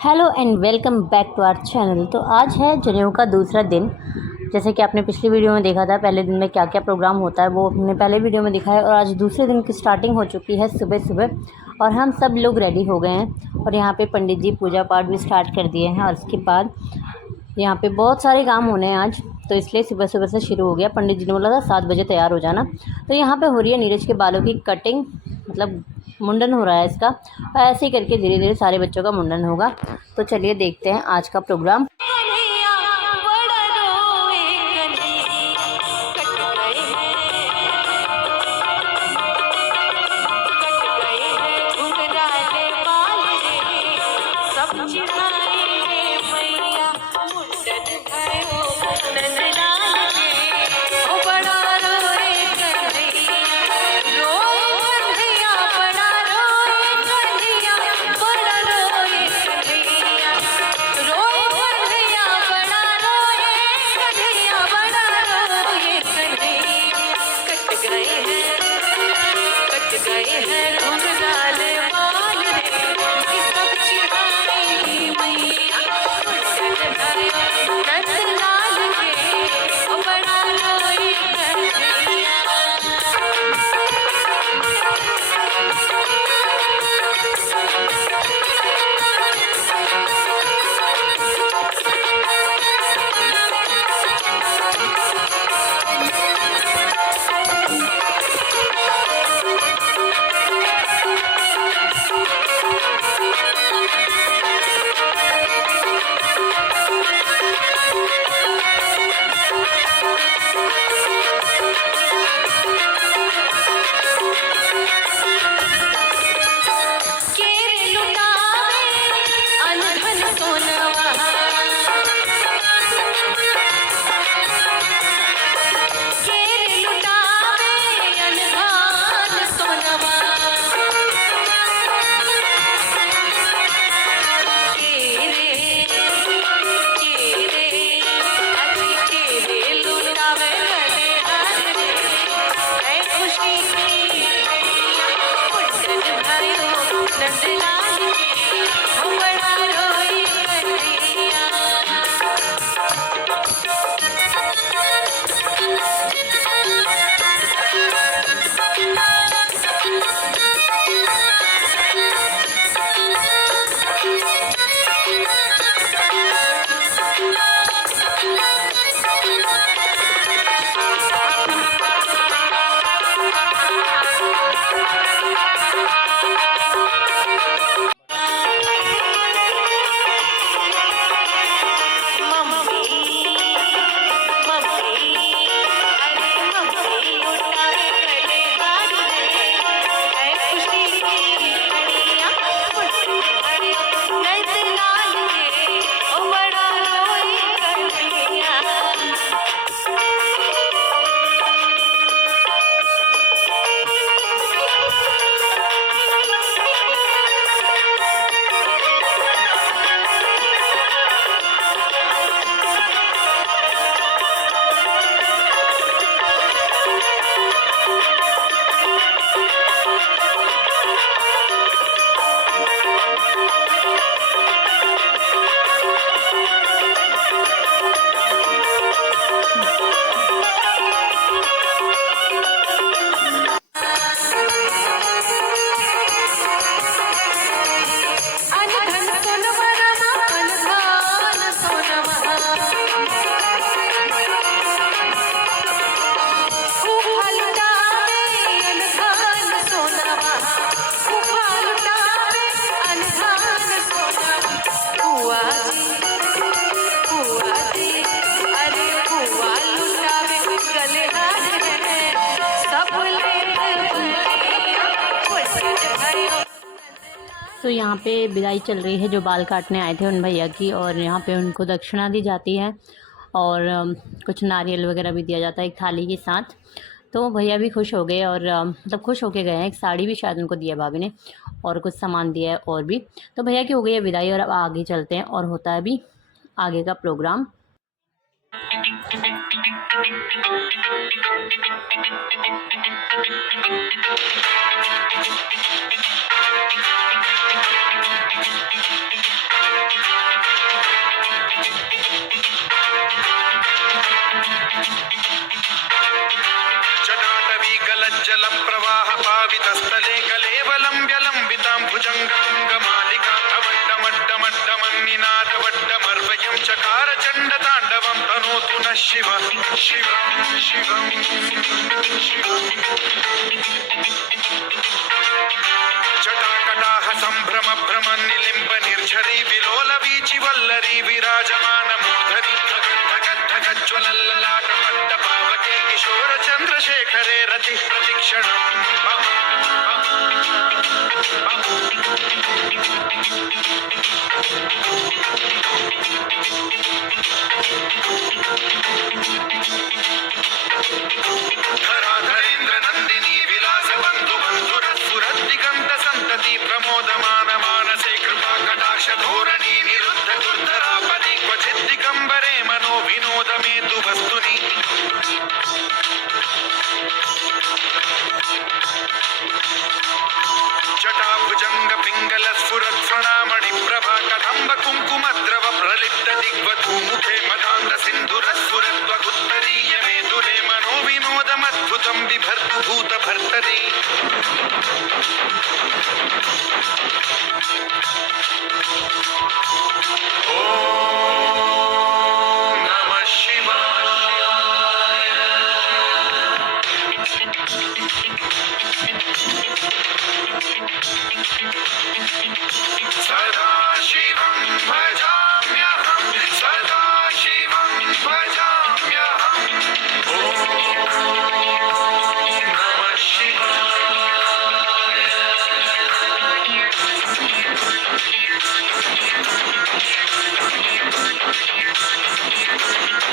Hello and welcome back to our channel. तो आज है जनेऊ का दूसरा दिन। जैसे कि आपने पिछली वीडियो में देखा था पहले दिन में क्या क्या प्रोग्राम होता है वो हमने पहले वीडियो में दिखाया, और आज दूसरे दिन की स्टार्टिंग हो चुकी है सुबह सुबह और हम सब लोग रेडी हो गए हैं। और यहाँ पे पंडित जी पूजा पाठ भी स्टार्ट कर दिए हैं और उसके बाद यहाँ पे बहुत सारे काम होने हैं आज, तो इसलिए सुबह सुबह से शुरू हो गया। पंडित जी ने बोला था 7 बजे तैयार हो जाना। तो यहाँ पे हो रही है नीरज के बालों की कटिंग, मतलब मुंडन हो रहा है इसका। और ऐसे ही करके धीरे धीरे सारे बच्चों का मुंडन होगा। तो चलिए देखते हैं आज का प्रोग्राम। तो यहाँ पे विदाई चल रही है जो बाल काटने आए थे उन भैया की, और यहाँ पे उनको दक्षिणा दी जाती है और कुछ नारियल वगैरह भी दिया जाता है एक थाली के साथ। तो भैया भी खुश हो गए और मतलब खुश होके गए हैं। एक साड़ी भी शायद उनको दिया भाभी ने और कुछ सामान दिया है और भी। तो भैया की हो गई है विदाई और अब आगे चलते हैं और होता है अभी आगे का प्रोग्राम। शिव शिव शिवं शिवम् जटाकटाह सम्भ्रम भ्रम निलिम्ब निर्झरी विलोल वीचि वल्लरी विराजमान मूर्धनि धगज्ज्वलल्ललाट पट्ट पावके किशोर चन्द्रशेखरे रति प्रतिक्षणम् धराधरेन्द्र नन्दिनी विलास बन्धु बन्धुरस्फुरद्दिगन्त सन्तति प्रमोदमान मानसे कृपा कटाक्ष धोरणी निरुद्ध दुर्धरापदि क्वचित् दिगम्बरे मनो विनोद मेतु वस्तुनि जटाभुजंग पिंगल स्फुरत् स्वर्णामणि प्रभा कदम्ब कुङ्कुमद्रव प्रलिप्त दिग्वधूमुखे मदान्ध सिन्धुर स्फुरद्वगुत्तरीय मेतुरे मनो विनोदमद्भुतं बिभर्तु भूत भर्तरि ॐ नमः शिवाय सदा शिवं भजाम्यहं सदा शिवं भजाम्यहम् ॐ नमः शिवाय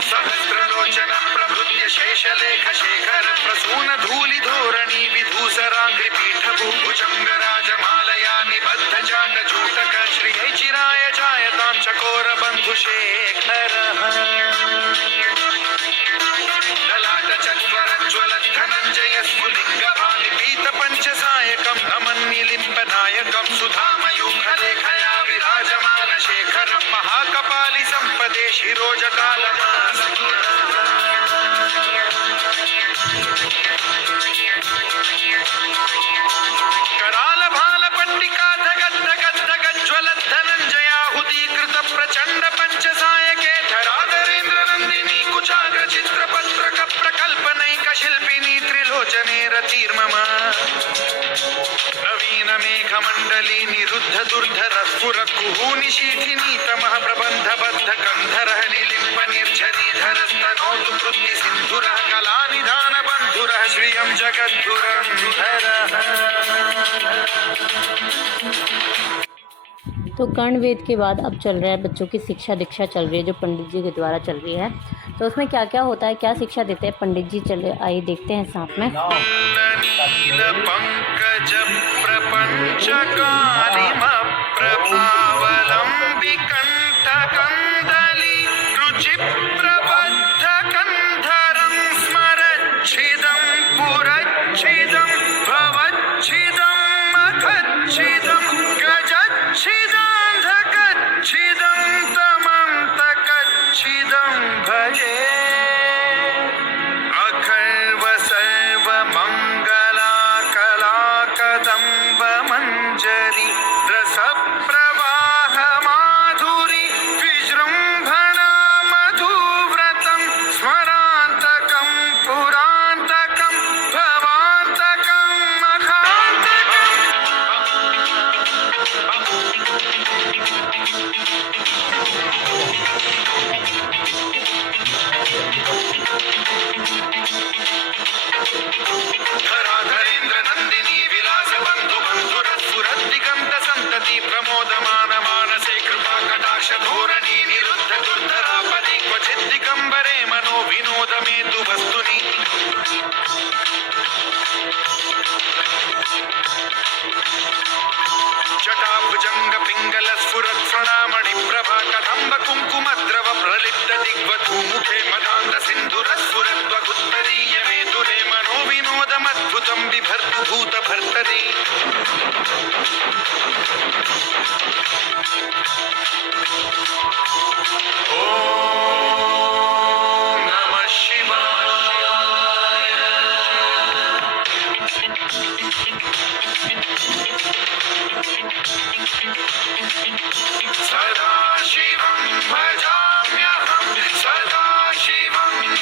सहस्रलोचन प्रभृत्य शेषलेख शेखर प्रसून धूलि धोरणी विधूसराग्रि पीठ भूभुजंग राजमालया निबद्ध जाट जूटक श्रियै चिराय जायतां चकोर बन्धु शेखरः ललाट चत्वरज्ज्वल धनञ्जय स्फुलिङ्ग भानि पीत पञ्चसायकं नमन्निलिम्ब नायकं सुधामयूखलेखया विराजमान शेखरं महाकपालि सम्पदे कराल भाल पट्टिका धगद् धगद् धगज्ज्वलत् धनञ्जयाहुतीकृत प्रचण्ड पञ्चसायके धराधरेन्द्र नन्दिनी कुचाग्र चित्रपत्रक प्रकल्पनैक शिल्पिनी त्रिलोचने रतिर्मम नवीन मेघमण्डली निरुद्ध दुर्धर स्फुर कुहूनिशीथिनी तमः प्रबन्ध बद्ध गन्धरः निलिम्ब निर्झरीधरस्तनोतु कृत्ति सिन्धुरः कलानिधान बन्धुरः श्रियं जगद्धुरन्धरः। तो कर्ण वेद के बाद अब चल रहा है बच्चों की शिक्षा दीक्षा चल रही है जो पंडित जी के द्वारा चल रही है। तो उसमें क्या क्या होता है, क्या शिक्षा देते हैं पंडित जी, चले आइए देखते हैं साथ में। नील पंकज प्रपंच कालिम प्रभावलंबि कंठ कंदली रुचि प्रबद्ध कंधरं स्मरच्छिदं पुरच्छिदं भवच्छिदं मखच्छिदं गजच्छिदान्धकच्छिदं तमं तकच्छिदं भजे अखर्व सर्व मंगला कला कदम्ब मंजरी रस प्रवाह माधुरी विजृंभणा मधुव्रतं स्मरान्तकं पुरान्तकं भवान्तकं मखान्तकम्। धराधरेन्द्र नन्दिनी विलास बन्धु बन्धुरस्फुरद्दिगन्त सन्तति प्रमोदमान मानसे कृपा कटाक्ष धोरणी निरुद्ध दुर्धरापदि क्वचित् दिगम्बरे मनो विनोद मेतु वस्तुनि जटाभुजंग पिंगल स्फुरत् स्वर्णामणि प्रभा कदम्ब कुङ्कुमद्रव प्रलिप्त दिग्वधूमुखे मदान्ध सिन्धुर स्फुरद्वगुत्तरीय मेतुरे मनो विनोदमद्भुतं बिभर्तु भूत भर्तरि ॐ नमः शिवाय सदा शिवं भजाम्यहं सदा शिवं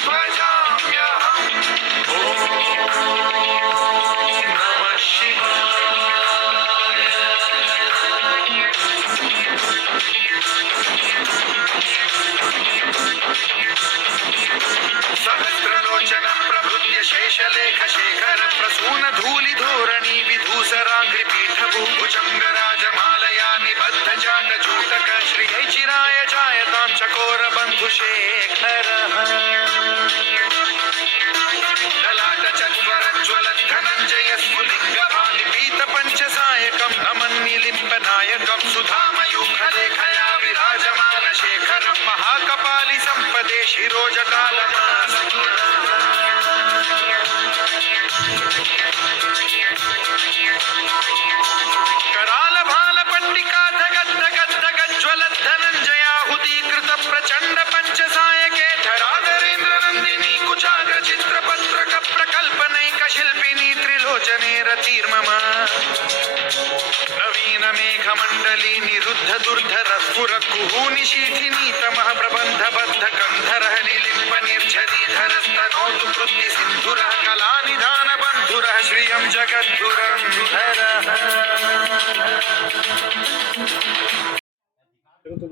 शेखरः ललाटचत्वरज्ज्वलद्धनञ्जयस्फुलिङ्गपालिपीतपञ्चसायकं नमन्निलिम्बनायकं सुधामयूखलेखया विराजमान शेखरं महाकपालि सम्पदे शिरोजटालमास्तु कराल भाल पट्टिका धगद्धगद्धगज्ज्वलद्धनञ्जयाहुतीकृत प्रचण्ड पञ्चसायके धराधरेन्द्र नन्दिनी कुचाग्र चित्रपत्रक प्रकल्पनैक शिल्पिनी त्रिलोचने रतिर्मम नवीन मेघमण्डली निरुद्ध दुर्धर स्फुर कुहूनि शीथिनी तमः प्रबन्ध बद्ध कंधरः निलिम्ब निर्झरीधरस्तनोतु कृत्ति सिन्धुरः कलानिधान बन्धुरः श्रियं जगद्धुरन्धरः।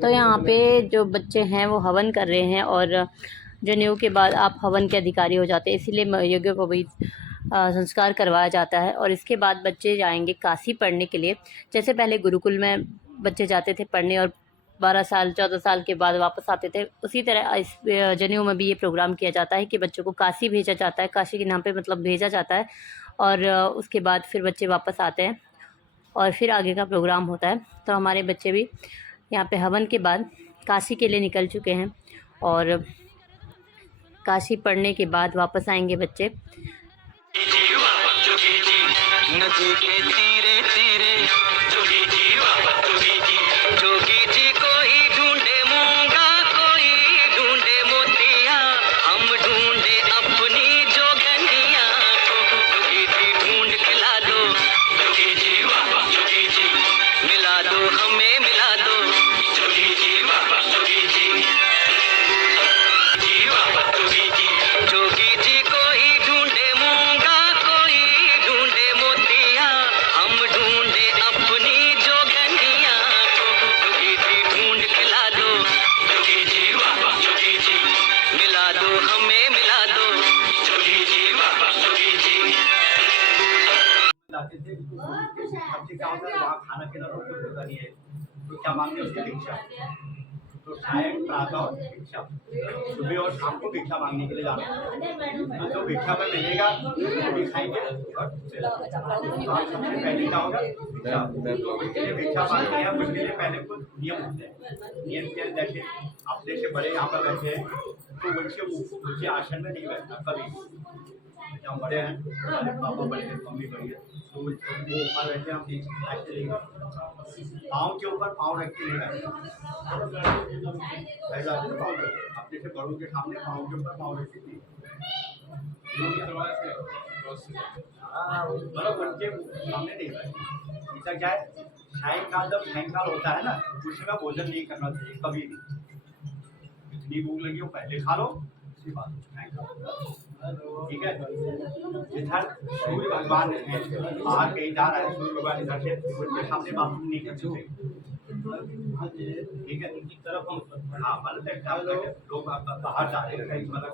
तो यहाँ पे जो बच्चे हैं वो हवन कर रहे हैं और जनेऊ के बाद आप हवन के अधिकारी हो जाते हैं, इसीलिए यज्ञ को भी संस्कार करवाया जाता है। और इसके बाद बच्चे जाएंगे काशी पढ़ने के लिए। जैसे पहले गुरुकुल में बच्चे जाते थे पढ़ने और 12 साल 14 साल के बाद वापस आते थे, उसी तरह इस जनेऊ में भी ये प्रोग्राम किया जाता है कि बच्चों को काशी भेजा जाता है। काशी के नाम पे मतलब भेजा जाता है और उसके बाद फिर बच्चे वापस आते हैं और फिर आगे का प्रोग्राम होता है। तो हमारे बच्चे भी यहाँ पे हवन के बाद काशी के लिए निकल चुके हैं और काशी पढ़ने के बाद वापस आएंगे बच्चे। नदी के तीरे तीरे जोगी जी जोगी जी कोई ढूंढे मूंगा कोई ढूंढे मोतिया हम ढूंढे अपनी जोगनिया को जोगी जी ढूंढ के ला दो जोगी जी मिला दो हमें मिला दो जोगी जी जोगी जी जोगी जी कोई ढूंढे मूंगा कोई ढूंढे मोतिया हम ढूंढे अपनी जोगनिया को जोगी जी ढूंढ के ला दो जोगी जी मिला दो हमें मिला दो जोगी जी लाते थे सबसे क्या होता है वहाँ खाना पीना रोक के होता नहीं है तो क्या मांगते हैं उसकी भिक्षा। तो शायद प्रातः और भिक्षा सुबह और शाम को भिक्षा मांगने के लिए जाना है। तो जो भिक्षा में मिलेगा वो भी खाएंगे और सबसे पहले क्या होगा भिक्षा। तो भिक्षा मांगते हैं उसके लिए पहले कुछ नियम होते हैं। नियम के जैसे अपने से बड़े यहाँ पर बैठे हैं तो उनके आसन में नहीं बैठना कभी। जहाँ बड़े हैं पापा बड़े हैं मम्मी बड़ी है तो वो ऊपर बैठे हम ऐसे लेंगे पाँव के ऊपर पाँव रख के लेगा। पहला पाँव अपने से बड़ों के सामने पाँव के ऊपर पाँव रख के मतलब उनके सामने नहीं बैठे। ऐसा क्या है सायंकाल जब सायंकाल होता है ना उसमें भोजन नहीं करना चाहिए कभी नहीं। इतनी भूख लगी हो पहले खा लो उसके बाद ठीक है। इधर सूर्य भगवान बाहर कहीं जा रहा है सूर्य भगवान इधर से उनके सामने बाथरूम नहीं करते ठीक है। उनकी तरफ हम हाँ मतलब लोग बाहर जा रहे हैं मतलब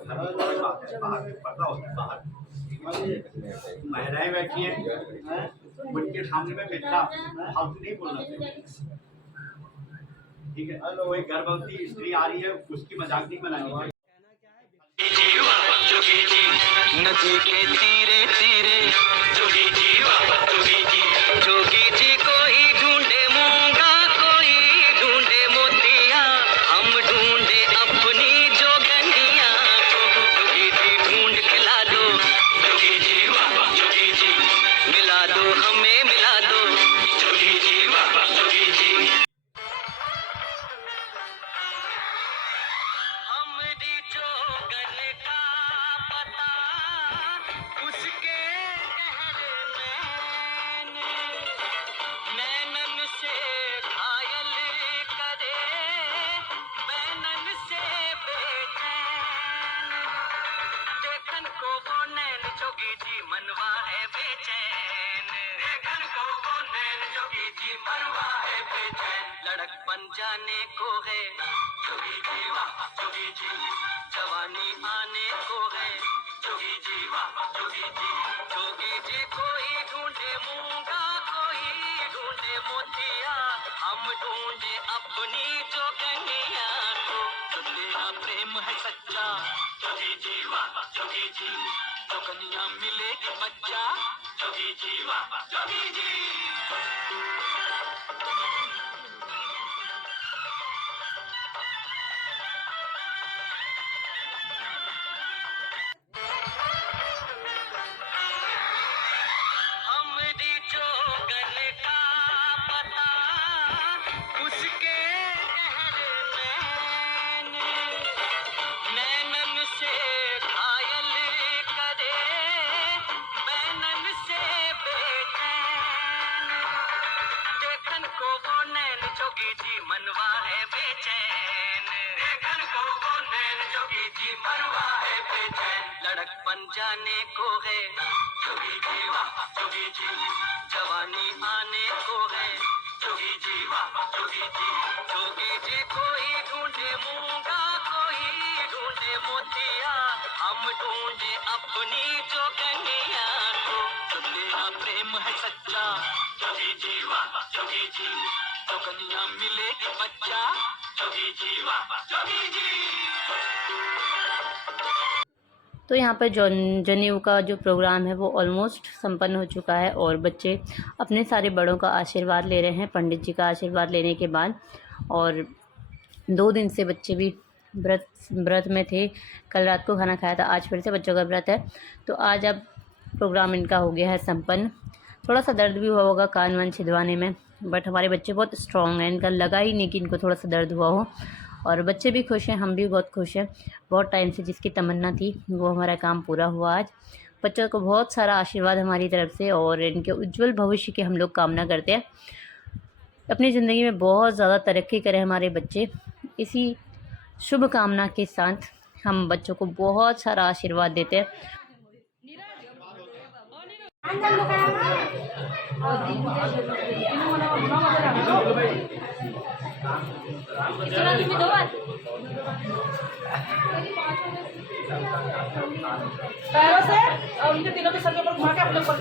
बाहर पर्दा होता है बाहर महिलाएं बैठी हैं उनके सामने में मिथ्या फालतू नहीं बोलना चाहिए ठीक है। कोई गर्भवती स्त्री आ रही है उसकी मजाक नहीं बनानी चाहिए। जोगी जी नदी के तीरे तीरे जोगी जी जोगी जी कोई ढूंढे मूंगा कोई ढूंढे मोतिया हम ढूंढे अपनी जोगनिया को जोगी जी ढूंढ के ला दो जोगी जी मिला दो हमें मिला दो जोगी जी हमरी जोगन का पता उसके गहरे नैनन से घायल करे बैनन से बेचैन देखन को वो नैन जोगी जी मनवा है बेचैन देखन को वो नैन जोगी जी मनवा है बेचैन लड़क बन जाने को है जोगी जी वाह जोगी जी जवानी आने को है जोगी जी वाह जोगी जी कोई ढूंढे मूंगा कोई ढूंढे मोतिया हम ढूंढे अपनी जोगनिया को जो तेरा प्रेम है सच्चा, जोगी जी वाह जोगी जी, जो कन्या मिलेगी बच्चा, जोगी जी वाह जोगी जी। हमरी जोगन का पता उसके गहर नैनन से घायल करे, बैनन से बेचैन, देखन को वो नैन जोगी जी मनवा है बेचैन, देखन को वो नैन जोगी जी मनवा है बेचैन, लड़कपन जाने को है जोगी जी वाह जोगी जी, जवानी आने को है जोगी जी वाह जोगी जी, जोगी जी कोई ढूंढे मूंगा कोई ढूंढे मोतिया, हम ढूंढे अपनी जोगनिया को, जो तेरा प्रेम है सच्चा, जोगी जी वाह जोगी जी, जो कन्या मिलेगी बच्चा, जोगी जी वाह जोगी जी। तो यहाँ पर जनेऊ का जो प्रोग्राम है वो ऑलमोस्ट संपन्न हो चुका है और बच्चे अपने सारे बड़ों का आशीर्वाद ले रहे हैं पंडित जी का आशीर्वाद लेने के बाद। और 2 दिन से बच्चे भी व्रत में थे, कल रात को खाना खाया था, आज फिर से बच्चों का व्रत है। तो आज अब प्रोग्राम इनका हो गया है संपन्न। थोड़ा सा दर्द भी हुआ होगा कान वान छिदवाने में, बट हमारे बच्चे बहुत स्ट्रॉन्ग हैं, इनका लगा ही नहीं कि इनको थोड़ा सा दर्द हुआ हो। और बच्चे भी खुश हैं, हम भी बहुत खुश हैं। बहुत टाइम से जिसकी तमन्ना थी वो हमारा काम पूरा हुआ आज। बच्चों को बहुत सारा आशीर्वाद हमारी तरफ से और इनके उज्जवल भविष्य की हम लोग कामना करते हैं। अपनी ज़िंदगी में बहुत ज़्यादा तरक्की करें हमारे बच्चे। इसी शुभ कामना के साथ हम बच्चों को बहुत सारा आशीर्वाद देते हैं। पैरों से और उनके तीनों के सर के ऊपर घुमा के अपने ऊपर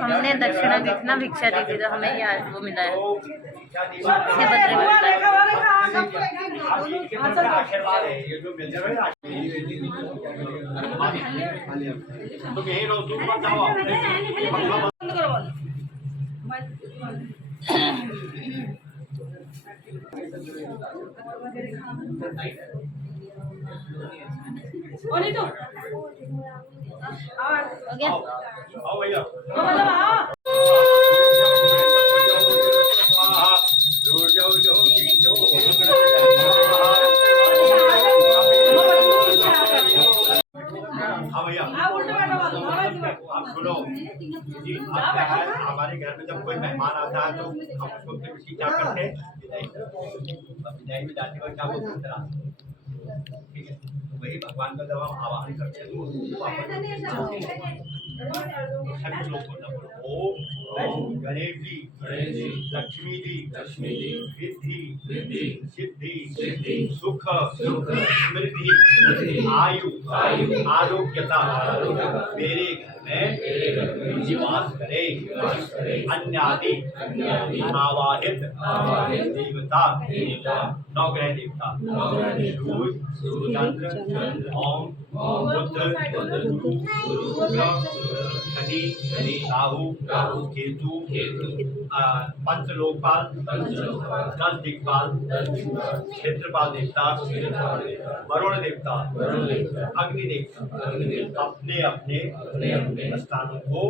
हमने दक्षिणा कितना भिक्षा दी थी तो हमें ये आज वो मिला है। नहीं तो हो गया। आओ भैया आप सुनो जी, हमारे घर में जब कोई मेहमान आता है तो हम उसको क्या करते हैं, विदाई में जाते हुए क्या बोलते हैं, ठीक है। वही भगवान का जब हम आवाहन करते हैं तो सभी लोग बोलना ओम गणेश जी, लक्ष्मी जी, रिद्धि सिद्धि सुख स्मृति आयु आरोग्यता मेरे घर में निवास करे। अन्यादि आवाहित देवता नवग्रह देवता सूर्य चंद्र ओम बुध गुरु शनि राहु हेतु पंच लोकपाल, 10 दिक्पाल, क्षेत्रपाल देवता, वरुण देवता, अग्नि देवता अपने अपने स्थानों को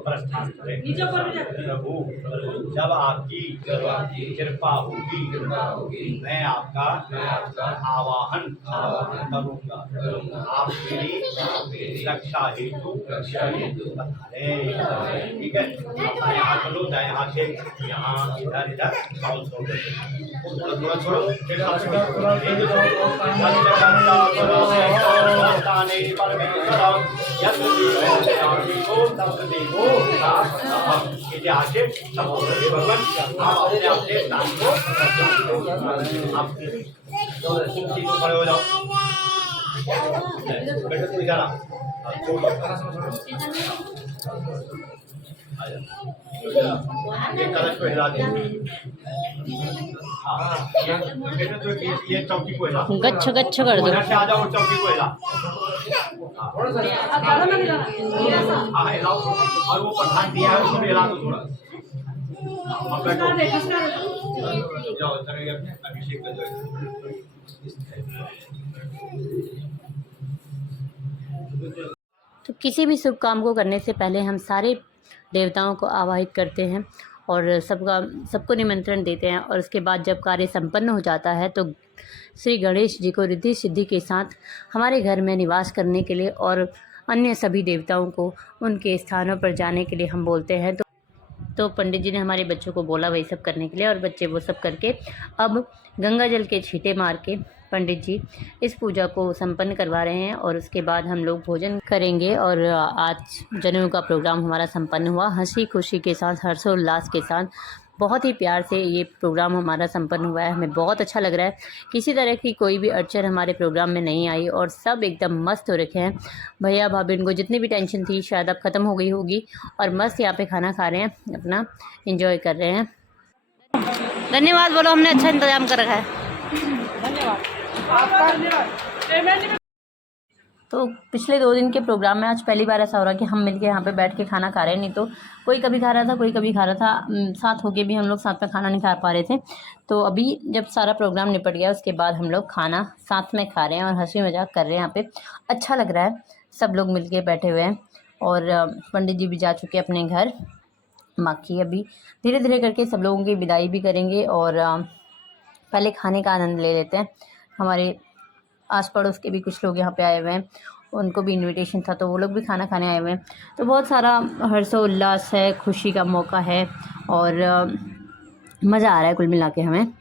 प्रस्थान करें। प्रभु, जब आपकी कृपा होगी मैं आपका आवाहन करूंगा। आप मेरी रक्षा हेतु ठीक है। यहाँ चलो, दाएं हाथ से यहाँ इधर इधर बाउंस हो गए। थोड़ा थोड़ा छोड़ो, फिर भगवान आप अपने अपने स्थान को आप तीनों खड़े हो जाओ। बेटा तू इधर आ, कलश को हिला दे। बेटा तो ये चौकी को हिला, गच्छ गच्छ कर दो। उधर से आ जाओ, चौकी को हिला। हाँ हिलाओ, और वो प्रधान दिया है उसको भी हिला दो थोड़ा। बैठो जाओ, अभिषेक कर दो। तो किसी भी शुभ काम को करने से पहले हम सारे देवताओं को आवाहित करते हैं और सबको निमंत्रण देते हैं, और उसके बाद जब कार्य संपन्न हो जाता है तो श्री गणेश जी को रिद्धि सिद्धि के साथ हमारे घर में निवास करने के लिए और अन्य सभी देवताओं को उनके स्थानों पर जाने के लिए हम बोलते हैं। तो पंडित जी ने हमारे बच्चों को बोला वही सब करने के लिए, और बच्चे वो सब करके अब गंगा जल के छींटे मार के पंडित जी इस पूजा को संपन्न करवा रहे हैं, और उसके बाद हम लोग भोजन करेंगे। और आज जनेऊ का प्रोग्राम हमारा संपन्न हुआ हंसी खुशी के साथ, हर्षोल्लास के साथ। बहुत ही प्यार से ये प्रोग्राम हमारा संपन्न हुआ है। हमें बहुत अच्छा लग रहा है। किसी तरह की कोई भी अड़चन हमारे प्रोग्राम में नहीं आई और सब एकदम मस्त हो रखे हैं। भैया भाभी इनको जितनी भी टेंशन थी शायद अब ख़त्म हो गई होगी, और मस्त यहाँ पे खाना खा रहे हैं, अपना एंजॉय कर रहे हैं। धन्यवाद बोलो, हमने अच्छा इंतज़ाम कर रखा है। तो पिछले 2 दिन के प्रोग्राम में आज पहली बार ऐसा हो रहा है कि हम मिलके यहाँ पे बैठ के खाना खा रहे हैं। नहीं तो कोई कभी खा रहा था, कोई कभी खा रहा था, साथ होके भी हम लोग साथ में खाना नहीं खा पा रहे थे। तो अभी जब सारा प्रोग्राम निपट गया उसके बाद हम लोग खाना साथ में खा रहे हैं और हंसी मजाक कर रहे हैं। यहाँ पे अच्छा लग रहा है, सब लोग मिल के बैठे हुए हैं, और पंडित जी भी जा चुके हैं अपने घर। बाकी अभी धीरे धीरे करके सब लोगों की विदाई भी करेंगे, और पहले खाने का आनंद ले लेते हैं। हमारे आस पड़ोस के भी कुछ लोग यहाँ पे आए हुए हैं, उनको भी इनविटेशन था तो वो लोग भी खाना खाने आए हुए हैं। तो बहुत सारा हर्षोल्लास है, खुशी का मौका है, और मज़ा आ रहा है कुल मिला के हमें।